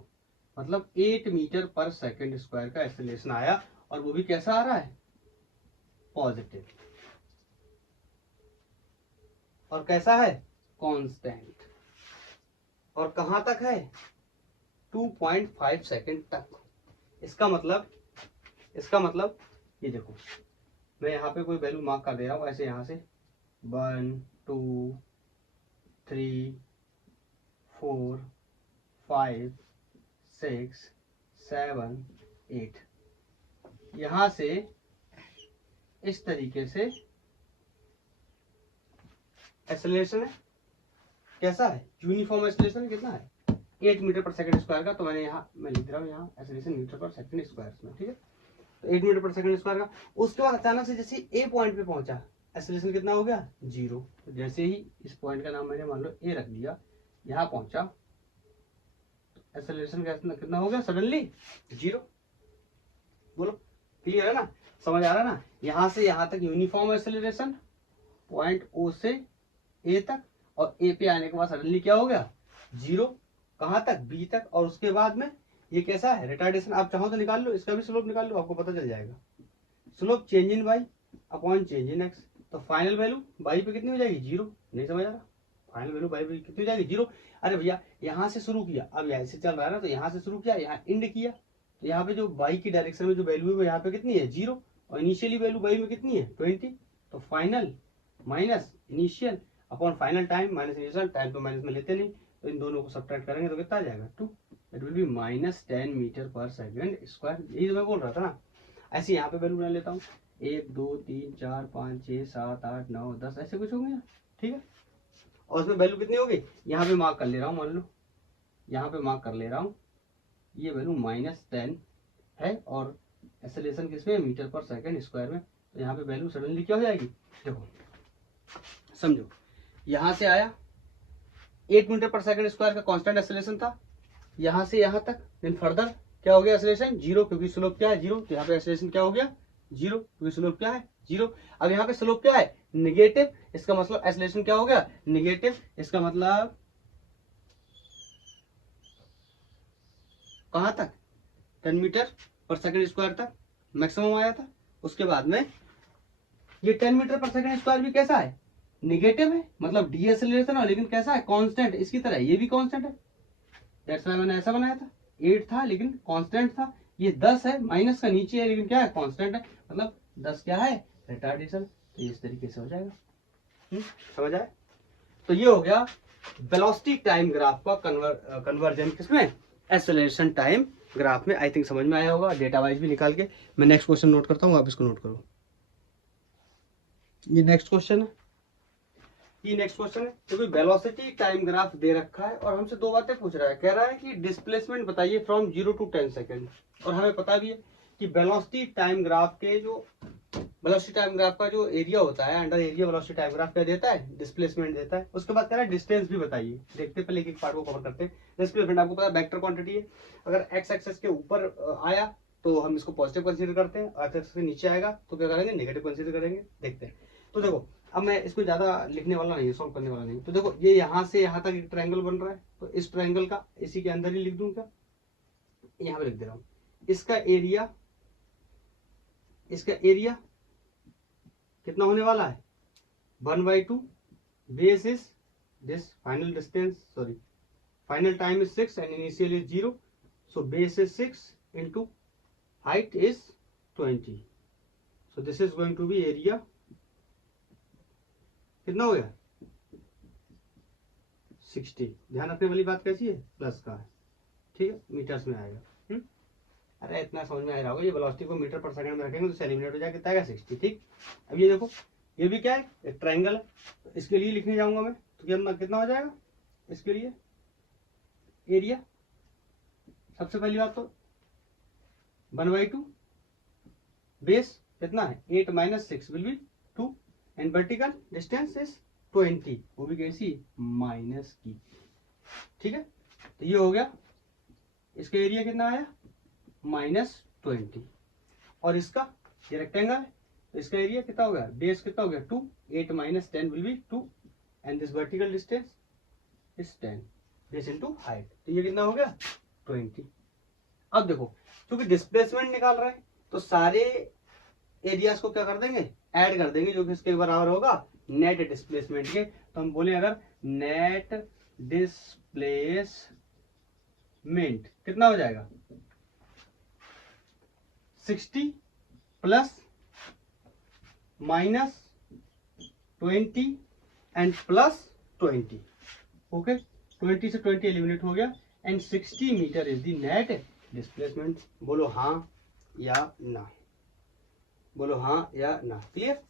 मतलब 8 मीटर पर सेकंड स्क्वायर का एक्सेलरेशन आया। और वो भी कैसा आ रहा है, पॉजिटिव। और कैसा है, कांस्टेंट। और कहां तक है, 2.5 सेकंड तक। इसका मतलब ये देखो, मैं यहाँ पे कोई वैल्यू मार्क कर दे रहा हूँ ऐसे, यहाँ से 1 2 3 4 5 6 7 8, यहाँ से इस तरीके से एक्सेलरेशन है। कैसा है, यूनिफॉर्म एक्सेलरेशन कितना है 8 मीटर पर सेकंड स्क्वायर का। तो मैंने यहाँ मैं लिख रहा हूँ यहाँ acceleration metre per second square में, ठीक है। तो 8 मीटर पर सेकंड स्क्वायर का। उसके बाद अचानक से जैसे ए पॉइंट पे पहुंचा, एक्सेलरेशन कितना हो गया 0। तो जैसे ही इस पॉइंट का नाम मैंने मान लो ए रख दिया, यहाँ पहुंचा, तो एक्सेलरेशन कितना हो गया सडनली 0। बोलो क्लियर है ना, समझ आ रहा है ना। यहाँ से यहाँ तक यूनिफॉर्म एक्सेलरेशन, पॉइंट ओ से ए तक, और ए पे आने के बाद सडनली क्या हो गया 0, कहां तक बी तक। और उसके बाद में ये कैसा है, रिटार्डेशन। आप चाहो तो निकाल लो, इसका भी स्लोप निकाल लो, आपको पता चल जाएगा। Slope change in Y upon change in X. तो फाइनल वैल्यू वाई पे कितनी हो जाएगी 0, नहीं समझ आ रहा, फाइनल वैल्यू वाई पे कितनी हो जाएगी 0। अरे भैया यहाँ से शुरू किया, अब यहाँ से चल रहा है ना, तो यहाँ से शुरू किया, यहाँ इंड किया, तो यहाँ पे जो वाई की डायरेक्शन में जो वैल्यू है वो यहाँ पे कितनी है 0, और इनिशियली वैल्यू वाई में कितनी है 20। तो final minus initial upon final time minus initial time, तो माइनस में लेते नहीं, तो इन दोनों को सब्ट्रैक्ट करेंगे तो कितना आ जाएगा 2। It will be -10 metre per second square. यही तो मैं बोल रहा था ना। ऐसे यहाँ पे वैल्यू बना लेता हूँ, 1 2 3 4 5 6 7 8 9 10, ऐसे कुछ होंगे, ठीक है। और उसमें वैल्यू कितनी होगी, यहाँ पे मार्क कर ले रहा हूँ, मान लो यहाँ पे मार्क कर ले रहा हूँ, ये वैल्यू -10 है, और एक्सेलरेशन किसमें, मीटर पर सेकंड स्क्वायर में। तो यहाँ पे वैल्यू सडनली क्या हो जाएगी, देखो समझो, यहाँ से आया 8 मीटर पर सेकंड स्क्वायर का कांस्टेंट एक्सेलरेशन था, यहाँ से यहाँ तक, देन फर्दर क्या हो गया एक्सेलरेशन 0, क्योंकि स्लोप क्या है 0। तो यहाँ पे एक्सेलरेशन क्या हो गया 0, क्योंकि स्लोप क्या है 0। अब यहाँ पे स्लोप क्या है नेगेटिव, इसका मतलब एक्सेलरेशन क्या हो गया नेगेटिव। इसका मतलब कहाँ तक 10 मीटर पर सेकंड स्क्वायर तक मैक्सिमम आया था। उसके बाद में ये 10 मीटर पर सेकंड स्क्वायर भी कैसा है निगेटिव है, मतलब डी एक्सेलरेशन है, लेकिन कैसा है कांस्टेंट, इसकी तरह ये भी कांस्टेंट है। दैट्स व्हाई मैंने ऐसा बनाया था, 8 था लेकिन कांस्टेंट था। ये 10 है, माइनस का नीचे है लेकिन क्या है कांस्टेंट है, मतलब 10 क्या है रिटार्डेशन। तो इस तरीके से हो जाएगा, समझ आए। तो ये हो गया वेलोसिटी टाइम ग्राफ का कन्वर्जन किसमें, एक्सेलरेशन टाइम ग्राफ में। आई थिंक समझ में आया होगा, डेटा वाइज भी निकाल के। मैं नेक्स्ट क्वेश्चन नोट करता हूँ, आप इसको नोट करो। ये नेक्स्ट क्वेश्चन है, ये नेक्स्ट क्वेश्चन है। क्योंकि वेलोसिटी टाइम ग्राफ दे रखा है और हमसे दो बातें पूछ रहा है। कह रहा है कि डिस्प्लेसमेंट बताइए फ्रॉम 0 to 10 सेकेंड, और हमें पता भी है कि वेलोसिटी टाइम ग्राफ के जो वेलोसिटी टाइम ग्राफ का जो एरिया होता है, under area velocity time graph क्या देता है, डिस्प्लेसमेंट देता है। उसके बाद कह रहा है डिस्टेंस भी बताइए। देखते पहले एक पार्ट को कवर करते हैं। डिस्प्लेसमेंट आपको पता है वेक्टर क्वांटिटी है, अगर एक्स एक्सेस के ऊपर आया तो हम इसको पॉजिटिव कंसीडर करते हैं, और एक्सेस के नीचे आएगा तो क्या करेंगे नेगेटिव कंसीडर करेंगे। देखते हैं। तो देखो अब मैं इसको ज्यादा लिखने वाला नहीं, सॉल्व करने वाला नहीं। तो देखो ये यहाँ से यहाँ तक एक ट्रायंगल बन रहा है, तो इस ट्रायंगल का इसी के अंदर ही लिख दूं क्या, यहाँ पे लिख दे रहा हूँ। इसका एरिया कितना होने वाला है 1/2, base is this, final distance sorry final time is 6 and initial is 0, so base is 6 into height is 20, so this is going to be area कितना हो गया 60। ध्यान रखने वाली बात कैसी है, प्लस का है, ठीक है, मीटर्स में आएगा। अरे इतना समझ में आ रहा होगा, ये वेलोसिटी को मीटर पर सेकंड में रखेंगे तो से एलिमिनेट हो जाएगा, कितना आएगा 60। ठीक, अब ये देखो ये भी क्या है, एक ट्राइंगल है। तो इसके लिए लिखने जाऊंगा मैं, तो कितना हो जाएगा इसके लिए एरिया। सबसे पहली बात तो 1/2 बेस कितना है 8 - 6 will be 2 and vertical distance is 20, वो भी कैसी माइनस की। ठीक है, तो ये हो गया, इसका एरिया कितना आया -20, और इसका ये रेक्टेंगल है तो इसका एरिया कितना हो गया, बेस कितना हो गया 2, 8 - 10 will be 2 and this vertical distance is 10 base into height, तो ये कितना हो गया 20। अब देखो क्योंकि डिस्प्लेसमेंट निकाल रहे हैं तो सारे एरियाज को क्या कर देंगे, ऐड कर देंगे, जो कि इसके बराबर होगा नेट डिस्प्लेसमेंट के। तो हम बोले अगर नेट डिस्प्लेसमेंट कितना हो जाएगा 60 प्लस -20 एंड प्लस 20। ओके, 20 से 20 एलिमिनेट हो गया and 60 metre is the net displacement. बोलो हाँ या ना, बोलो हाँ या ना। क्लियर।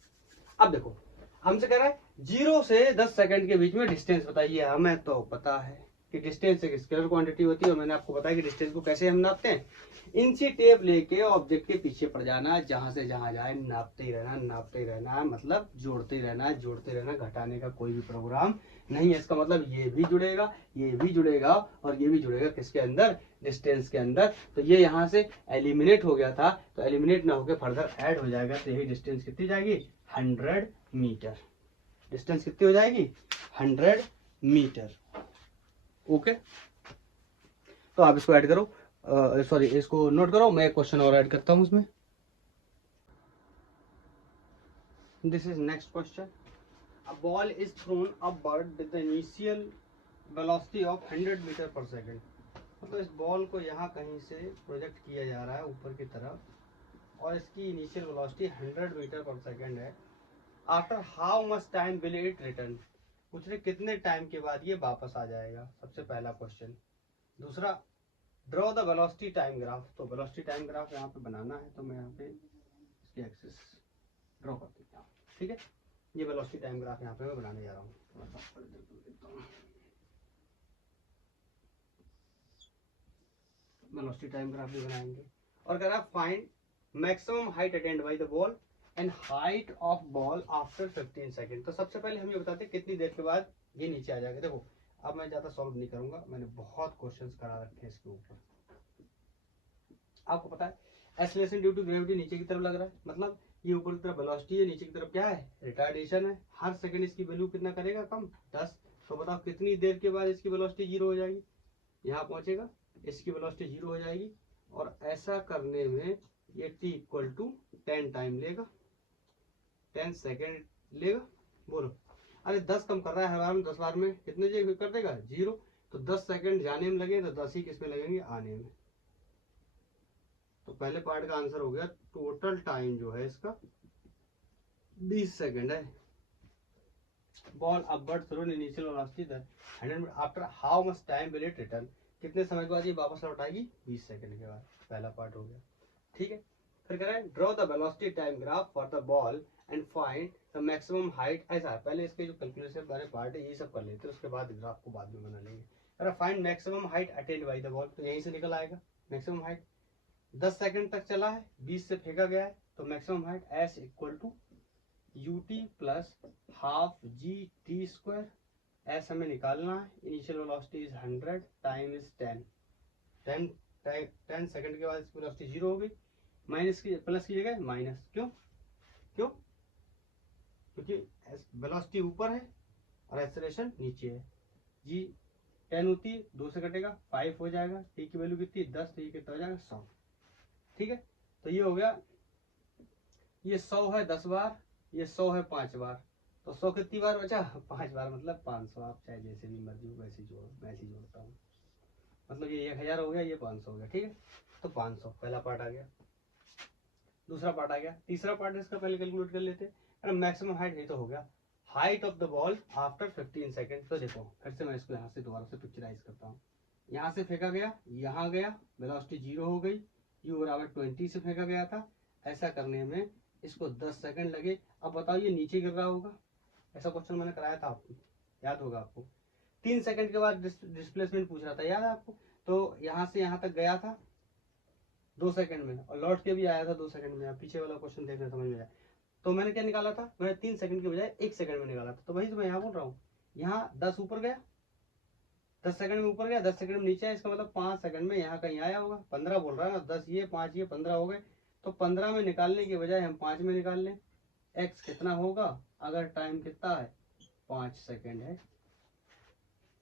अब देखो हमसे कह रहा है 0 से 10 सेकंड के बीच में डिस्टेंस बताइए। हमें तो पता है कि डिस्टेंस एक स्केलर क्वांटिटी होती है और मैंने आपको बताया कि डिस्टेंस को कैसे हम नापते हैं। इंची टेप लेके ऑब्जेक्ट के पीछे पड़ जाना, जहां से जहां जाए नापते ही रहना, नापते ही रहना, मतलब जोड़ते ही रहना, जोड़ते रहना, घटाने का कोई भी प्रोग्राम नहीं है। इसका मतलब ये भी जुड़ेगा, ये भी जुड़ेगा और ये भी जुड़ेगा किसके अंदर, डिस्टेंस के अंदर। तो ये यहाँ से एलिमिनेट हो गया था, तो एलिमिनेट ना होकर फर्दर ऐड हो जाएगा, तो यही डिस्टेंस कितनी जाएगी 100 मीटर। डिस्टेंस कितनी हो जाएगी 100 मीटर। ओके, तो आप इसको ऐड करो, सॉरी इसको नोट करो, मैं क्वेश्चन और ऐड करता हूं उसमें। This is next question. A ball is thrown upward with the initial velocity of 100 metre per second. मतलब इस बॉल को यहाँ कहीं से प्रोजेक्ट किया जा रहा है ऊपर की तरफ और इसकी initial velocity 100 metre per second है। After how much time will it return, पूछ रहे कितने टाइम के बाद ये वापस आ जाएगा, सबसे पहला क्वेश्चन। दूसरा, draw the velocity time graph. तो वेलोसिटी टाइम ग्राफ यहाँ पे बनाना है, तो मैं यहाँ पे इसकी एक्सिस ड्रॉ कर देता हूँ। ठीक है, ये वेलोसिटी टाइम ग्राफ यहाँ पे मैं बनाने जा रहा हूँ। वेलोसिटी टाइम ग्राफ भी बनाएंगे। और अगर आप find maximum height attend by the ball and height of ball after 15 second. तो सबसे पहले हम ये बताते हैं कितनी देर के बाद ये नीचे आ जाएगा। देखो अब मैं ज्यादा सॉल्व नहीं करूंगा, मैंने बहुत क्वेश्चंस करा रखे हैं इसके ऊपर। आपको पता है एक्सीलरेशन ड्यू टू ग्रेविटी नीचे की तरफ लग रहा है, मतलब ये ऊपर की तरफ वेलोसिटी है, नीचे की तरफ क्या है रिटार्डेशन है। हर सेकंड इसकी वैल्यू कितना करेगा कम 10। तो बताओ कितनी देर के बाद इसकी वेलोसिटी 0 हो जाएगी, यहाँ पहुंचेगा इसकी वेलोसिटी 0 हो जाएगी। और ऐसा करने में ये t इक्वल टू 10 टाइम लेगा, 10 सेकेंड लेगा। बोलो अरे 10 कम कर रहा है हर बार में, 10 बार में कितने जगह कर देगा 0। तो 10 सेकेंड जाने में लगे तो 10 ही किसमें लगेंगे आने में। तो पहले पार्ट का आंसर हो गया, टोटल टाइम जो है इसका 20 सेकेंड है। Ball upward thrown initial velocity 100 after how much time will it return, कितने समय के बाद ये वापस लौट आएगी 20 सेकेंड के बाद। पहला पार्ट हो गया। ठीक है, फिर कह रहे हैं draw the velocity time graph for the ball and find the maximum height. ऐसा है पहले इसके जो कैलकुलेशन वाले पार्ट है ये सब कर लेते हैं, उसके बाद ग्राफ को बाद में बना लेंगे। कह रहा find maximum height attend by the ball, तो यहीं से निकल आएगा मैक्सिमम हाइट। 10 सेकंड तक चला है, 20 से फेंका गया है, तो maximum height S equal to ut plus half G T square. S हमें निकालना है, initial velocity is 100, time is 10। 10 second के बाद इसकी वेलोसिटी 0 हो गई, माइनस की प्लस की जगह माइनस। क्यों क्यों, क्योंकि वेलोसिटी ऊपर है और एक्सेलरेशन नीचे है। जी 10 होती है, 2 से कटेगा 5 हो जाएगा, टी की वैल्यू कितनी 10, तो ये कितना हो जाएगा 100। ठीक है, तो ये हो गया, ये 100 है 10 बार, ये 100 है 5 बार, तो 100 कितनी बार बचा 5 बार, मतलब 500। आप चाहे जैसे भी मर्जी हो वैसे जोड़ो, मैं ऐसे जोड़ता हूँ। मतलब ये 1000 हो गया, ये 500 हो गया। ठीक है, तो 500 पहला पार्ट आ गया। दूसरा पार्ट आ गया, तीसरा पार्ट इसका पहले कैलकुलेट कर लेते हैं। मैक्सिमम हाइट ये तो हो गया, height of the ball after 15 second. तो देखो फिर से मैं इसको यहाँ से दोबारा से पिक्चराइज करता हूँ। यहाँ से फेंका गया, यहाँ गया, वेलोसिटी 0 हो गई, u बराबर 20 से फेंका गया था। ऐसा करने में इसको 10 सेकंड लगे। अब बताओ ये नीचे गिर रहा होगा, ऐसा क्वेश्चन मैंने कराया था आपको, याद होगा आपको। 3 सेकंड के बाद डिस्प्लेसमेंट पूछ रहा था, याद है आपको। तो यहाँ से यहाँ तक गया था 2 सेकंड में, और लौट के भी आया था 2 सेकंड में। आप पीछे वाला क्वेश्चन देखना, समझ में आया। तो मैंने क्या निकाला था, मैंने 3 सेकंड के बजाय 1 सेकंड में निकाला था। तो वही तो मैं यहाँ बोल रहा हूँ, यहाँ 10 ऊपर गया, 10 सेकंड में ऊपर गया, 10 सेकंड में नीचे आया, इसका मतलब 5 सेकंड में यहाँ कहीं आया होगा। 15 बोल रहा है ना, 10 ये 5 ये 15 हो गए। तो 15 में निकालने के बजाय हम 5 में निकाल लें। एक्स कितना होगा, अगर टाइम कितना है 5 सेकंड है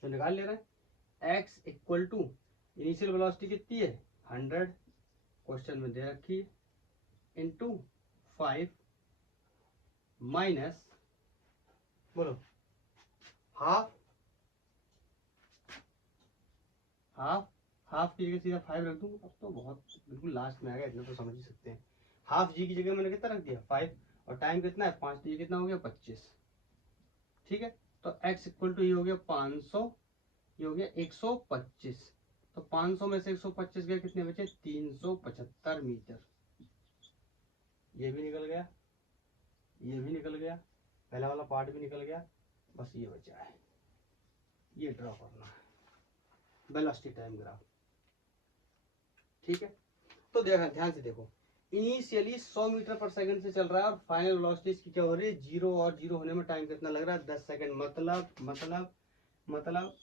तो निकाल ले रहे हैं। X equal to initial velocity कितनी है 100, क्वेश्चन में दे रखी है, इंटू 5 माइनस, बोलो, हाफ, हाफ, हाफ की जगह सीधा 5 रख दूं। अब तो बहुत बिल्कुल लास्ट में आ गया, इतना तो समझ ही सकते हैं। हाफ जी की जगह मैंने कितना रख दिया 5, और टाइम कितना है 5, तो ये कितना हो गया 25। ठीक है, तो x इक्वल टू ये हो गया 500, ये हो गया 125। तो 500 में से 125 गया, कितने बचे 375 मीटर। ये भी निकल गया, ये भी निकल गया, पहला वाला पार्ट भी निकल गया, बस ये बचा है, ये ड्रॉ करना है वेलोसिटी टाइम ग्राफ। ठीक है, तो देखा ध्यान से देखो, इनिशियली 100 मीटर पर सेकंड से चल रहा है, और फाइनल वेलोसिटी इसकी क्या हो रही है 0, और 0 होने में टाइम कितना लग रहा है 10 सेकंड। मतलब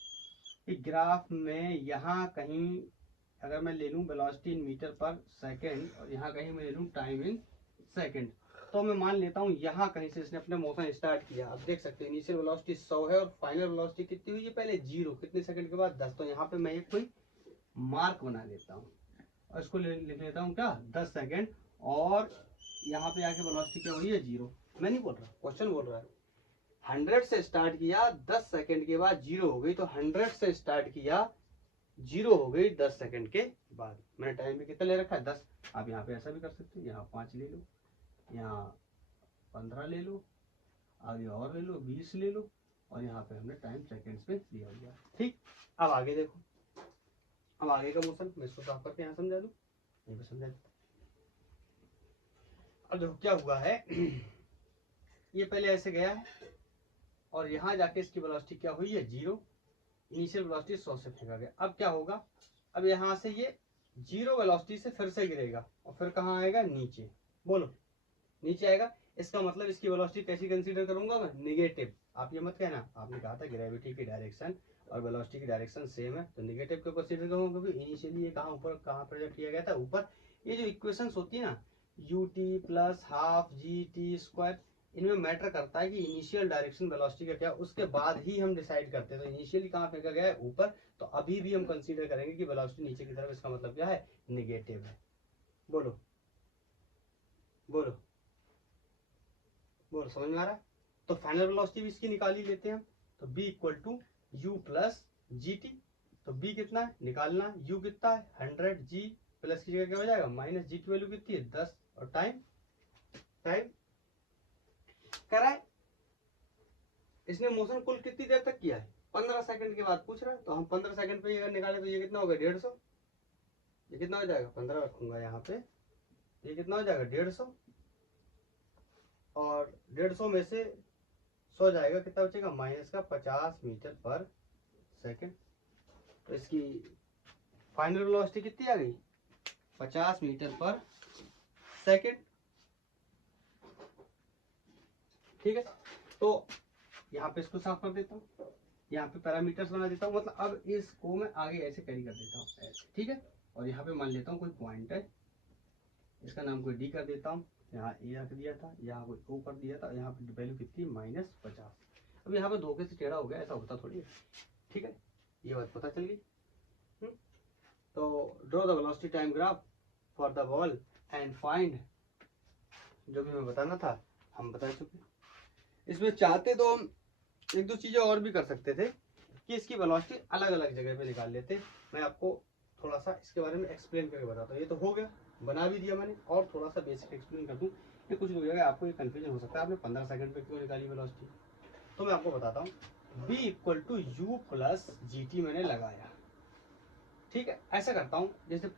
कि ग्राफ में यहाँ कहीं अगर मैं ले लूँ velocity in metre per second, और यहाँ कहीं मैं ले लूँ टाइम इन सेकंड, तो मैं मान लेता हूँ यहाँ कहीं से इसने अपने मोशन स्टार्ट किया। अब देख सकते हैं इनिशियल वेलोसिटी 100 है, और फाइनल वेलोसिटी कितनी हुई है पहले 0, कितने सेकंड के बाद 10। तो यहाँ पे मैं एक कोई मार्क बना लेता हूँ, और इसको लिख लेता हूँ क्या 10 सेकंड, और यहाँ पे आके वेलोसिटी क्या हो रही है 0। मैं नहीं बोल रहा, क्वेश्चन बोल रहा है। 100 से स्टार्ट किया, 10 सेकंड के बाद 0 हो गई, तो 100 से स्टार्ट किया 0 हो गई 10 सेकंड के बाद। मैंने टाइम भी कितना ले रखा है 10। आप यहाँ पे ऐसा भी कर सकते हो, यहाँ 5 ले लो, यहाँ 15 ले लो, आगे और ले लो 20 ले लो, और यहाँ पे हमने टाइम सेकंड्स में दिया हुआ। ठीक, अब आगे देखो, अब आगे का मोशन मैं इसको साफ करके यहाँ समझा दूँ, यहीं पे समझा दूँ। अब देखो क्या हुआ है, ये पहले ऐसे गया है, और यहाँ जाके इसकी वेलोसिटी क्या हुई है 0, इनिशियल वेलोसिटी 100 से फेंका गया। अब क्या होगा, अब यहाँ से ये 0 वेलोसिटी से फिर से गिरेगा, और फिर कहाँ आएगा नीचे, बोलो नीचे आएगा। इसका मतलब इसकी वेलोसिटी कैसी कंसीडर करूंगा मैं, नेगेटिव। आप ये मत कहना, आपने कहा था ग्रेविटी की डायरेक्शन और वेलोसिटी की डायरेक्शन सेम है, तो नेगेटिव को कंसीडर करूंगा, क्योंकि इनिशियली ये कहाँ ऊपर कहाँ प्रोजेक्ट किया गया था ऊपर। ये जो इक्वेशंस होती है ना ut plus half G T square, इनमें मैटर करता है कि इनिशियल डायरेक्शन वेलोसिटी का क्या, उसके बाद ही हम डिसाइड करते हैं। तो इनिशियली कहाँ फेंका गया है ऊपर, तो अभी भी हम कंसीडर करेंगे कि वेलोसिटी नीचे की तरफ, इसका मतलब क्या है नेगेटिव है। बोलो बोलो बोलो, समझ में आ रहा है। तो फाइनल वेलोसिटी भी इसकी निकाल ही लेते हैं हम। तो b equal to U plus G T. तो b कितना है निकालना, u कितना है 100, g प्लस की जगह क्या हो जाएगा माइनस, g की वैल्यू कितनी है 10, और टाइम टाइम कराए। इसने मोशन कुल कितनी देर तक किया है 15 सेकंड के बाद पूछ रहा है, तो हम 15 सेकंड पे अगर निकाले तो ये कितना होगा 150, ये कितना हो जाएगा 15 रखूंगा यहाँ पे, ये कितना हो जाएगा 150, और 150 में से 100 जाएगा, कितना बचेगा माइनस का 50 मीटर पर सेकंड। तो इसकी फाइनल वेलोसिटी कितनी आ गई 50 मीटर पर सेकंड। ठीक है, तो यहाँ पे इसको साफ कर देता हूँ, यहाँ पे पैरामीटर्स बना देता हूँ, मतलब अब इसको मैं आगे ऐसे कैरी कर देता हूँ ऐसे। ठीक है, और यहाँ पे मान लेता हूँ कोई पॉइंट है, इसका नाम कोई डी कर देता हूँ, यहाँ ए रख दिया था, यहाँ कोई ओ कर दिया था, यहाँ पे वैल्यू कितनी -50। अब यहाँ पे धोखे से टेढ़ा हो गया, ऐसा होता थोड़ी है। ठीक है, ये बात पता चल गई। तो draw the velocity time graph for the ball and find, जो भी मैं बताना था हम बता चुके। इसमें चाहते तो हम एक दो चीजें और भी कर सकते थे, कि इसकी वेलोसिटी अलग अलग जगह पे निकाल लेते। मैं आपको थोड़ा सा इसके बारे में एक्सप्लेन करके बताता हूँ। ये तो हो गया, बना भी दिया मैंने, और थोड़ा सा बेसिक एक्सप्लेन कर दूँ, ये कुछ लोग आपको ये कंफ्यूजन हो सकता है, आपने 15 सेकंड पे क्यों निकाली वेलोसिटी। तो मैं आपको बताता हूँ, b equal to U plus G T मैंने लगाया। ठीक है, ऐसा करता हूँ, जैसे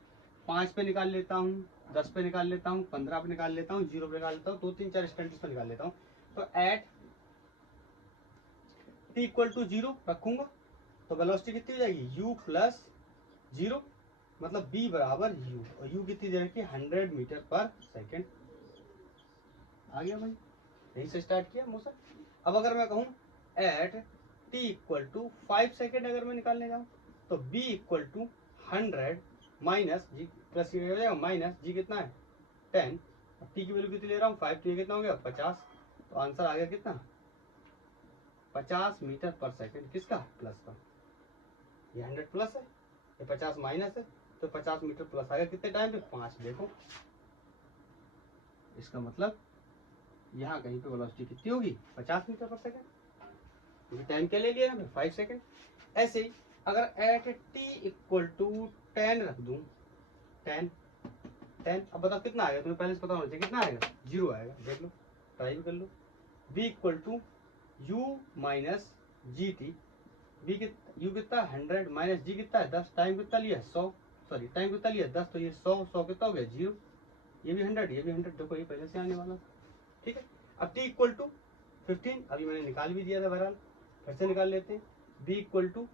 5 पे निकाल लेता हूँ, 10 पे निकाल लेता हूँ, 15 पे निकाल लेता हूँ, 0 पे निकाल लेता हूँ, 2 3 4 स्टैंडर्ड्स पे निकाल लेता हूँ। तो एट t इक्वल टू 0 रखूंगा तो वेलोसिटी कितनी हो जाएगी, u प्लस 0, मतलब b बराबर u, और u कितनी दे रखी है 100 मीटर पर सेकेंड। आ गया भाई, यही से स्टार्ट किया मोशन। अब अगर मैं कहूँ at t equal to 5 second अगर मैं निकालने जाऊँ तो b equal to 100 minus G plus हो जाएगा माइनस जी कितना है 10, अब t की वैल्यू कितनी ले रहा हूँ 5, तो ये कितना हो गया 50, तो आंसर आ गया कितना 50 मीटर पर सेकेंड, किसका प्लस का, ये 100 प्लस है, ये 50 माइनस है, तो 50 मीटर प्लस आ गया कितने टाइम पे 5। देखो इसका मतलब यहाँ कहीं पे वेलोसिटी कितनी होगी 50 मीटर पर सेकेंड, क्योंकि टाइम क्या ले लिया ना 5 सेकेंड। ऐसे ही अगर एट t इक्वल टू 10 रख दूं, 10 अब बताओ कितना आएगा, तुम्हें पहले से पता होना चाहिए कितना आएगा, 0 आएगा, देख लो ट्राई भी कर लो। b equal to u minus G T, U कितना 100 माइनस जी कितना है 10, टाइम कितना लिया 100, सॉरी टाइम कितना लिया 10, तो ये 100 कितना हो गया 0, ये भी 100, ये भी 100, देखो ये पहले से आने वाला, ठीक है। अब t इक्वल टू 15, अभी मैंने निकाल भी दिया था बहरहाल, फिर से निकाल लेते हैं। b equal to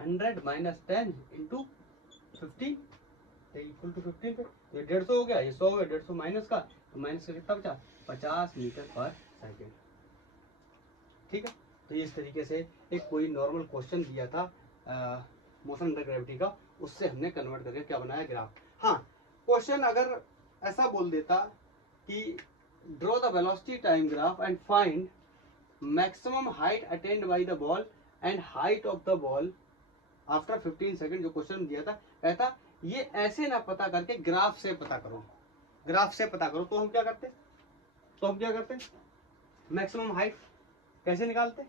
100 minus 10 into 15 equal to 15 पे, ये 150 हो गया, ये 100 हो गया, 150 माइनस का, तो माइनस का कितना बचा 50 मीटर पर सेकेंड, ठीक है। तो इस तरीके से एक कोई नॉर्मल क्वेश्चन दिया था मोशन अंडर ग्रेविटी का, उससे हमने कन्वर्ट करके क्या बनाया ग्राफ। हाँ, क्वेश्चन अगर ऐसा बोल देता कि draw the velocity time graph and find maximum height attend by the ball and height of the ball after 15 second, जो क्वेश्चन दिया था कहता ये ऐसे ना पता करके ग्राफ से पता करो, ग्राफ से पता करो, तो हम क्या करते, मैक्सिमम हाइट कैसे निकालते,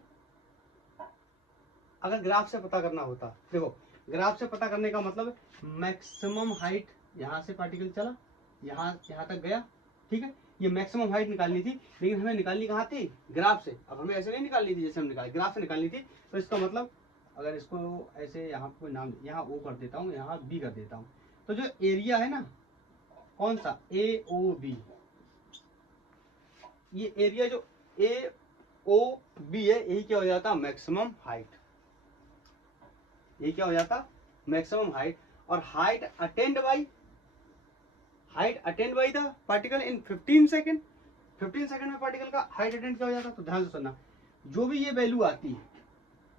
अगर ग्राफ से पता करना होता। देखो ग्राफ से पता करने का मतलब मैक्सिमम हाइट, यहाँ से पार्टिकल चला यहाँ तक गया, ठीक है, ये मैक्सिमम हाइट निकालनी थी, लेकिन हमें निकालनी कहाँ थी ग्राफ से। अब हमें ऐसे नहीं निकालनी थी जैसे हम निकाले, ग्राफ से निकालनी थी। तो इसका मतलब अगर इसको ऐसे यहाँ पे नाम, यहाँ ओ कर देता हूँ, यहाँ बी कर देता हूँ, तो जो एरिया है ना कौन सा ए ओ बी, ये एरिया जो ए ओ बी है, यही क्या हो जाता मैक्सिमम हाइट, ये क्या हो जाता मैक्सिमम हाइट। और height attend by the particle in 15 second, 15 second में पार्टिकल का हाइट अटेंड क्या हो जाता। तो ध्यान से सुनना, जो भी ये वैल्यू आती है,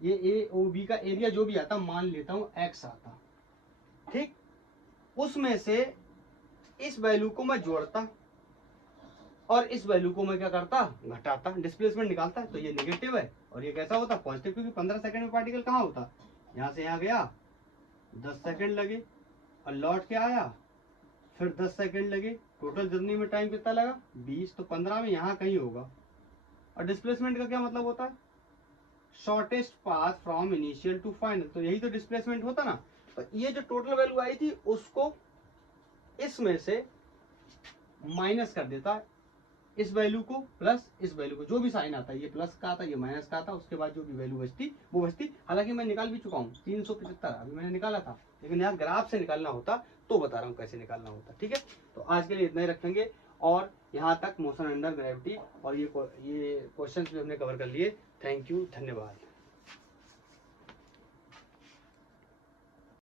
ये ए ओ बी का एरिया जो भी आता, मान लेता हूं एक्स आता, ठीक, उसमें से इस वैल्यू को मैं जोड़ता और इस वैल्यू को मैं क्या करता घटाता, डिस्प्लेसमेंट निकालता। तो ये नेगेटिव है और ये कैसा होता पॉजिटिव, क्योंकि 15 सेकंड में पार्टिकल कहाँ होता, यहाँ से यहाँ गया 10 सेकंड लगे और लौट के आया फिर 10 सेकंड लगे, टोटल जर्नी में टाइम कितना लगा 20, तो 15 में यहाँ कहीं होगा। और डिस्प्लेसमेंट का क्या मतलब होता है, shortest path from initial to final, तो यही तो डिस्प्लेसमेंट होता ना। तो ये जो टोटल वैल्यू आई थी उसको इसमें से माइनस कर देता, इस वैल्यू को प्लस इस वैल्यू को, जो भी साइन आता है, ये प्लस का आता, ये माइनस का आता, उसके बाद जो भी वैल्यू बचती वो बचती। हालांकि मैं निकाल भी चुका हूँ 375 अभी मैंने निकाला था, लेकिन यहाँ ग्राफ से निकालना होता तो बता रहा हूँ कैसे निकालना होता, ठीक है। तो आज के लिए इतना ही रखेंगे और यहाँ तक मोशन अंडर ग्रेविटी और ये क्वेश्चन भी हमने कवर कर लिए। थैंक यू, धन्यवाद।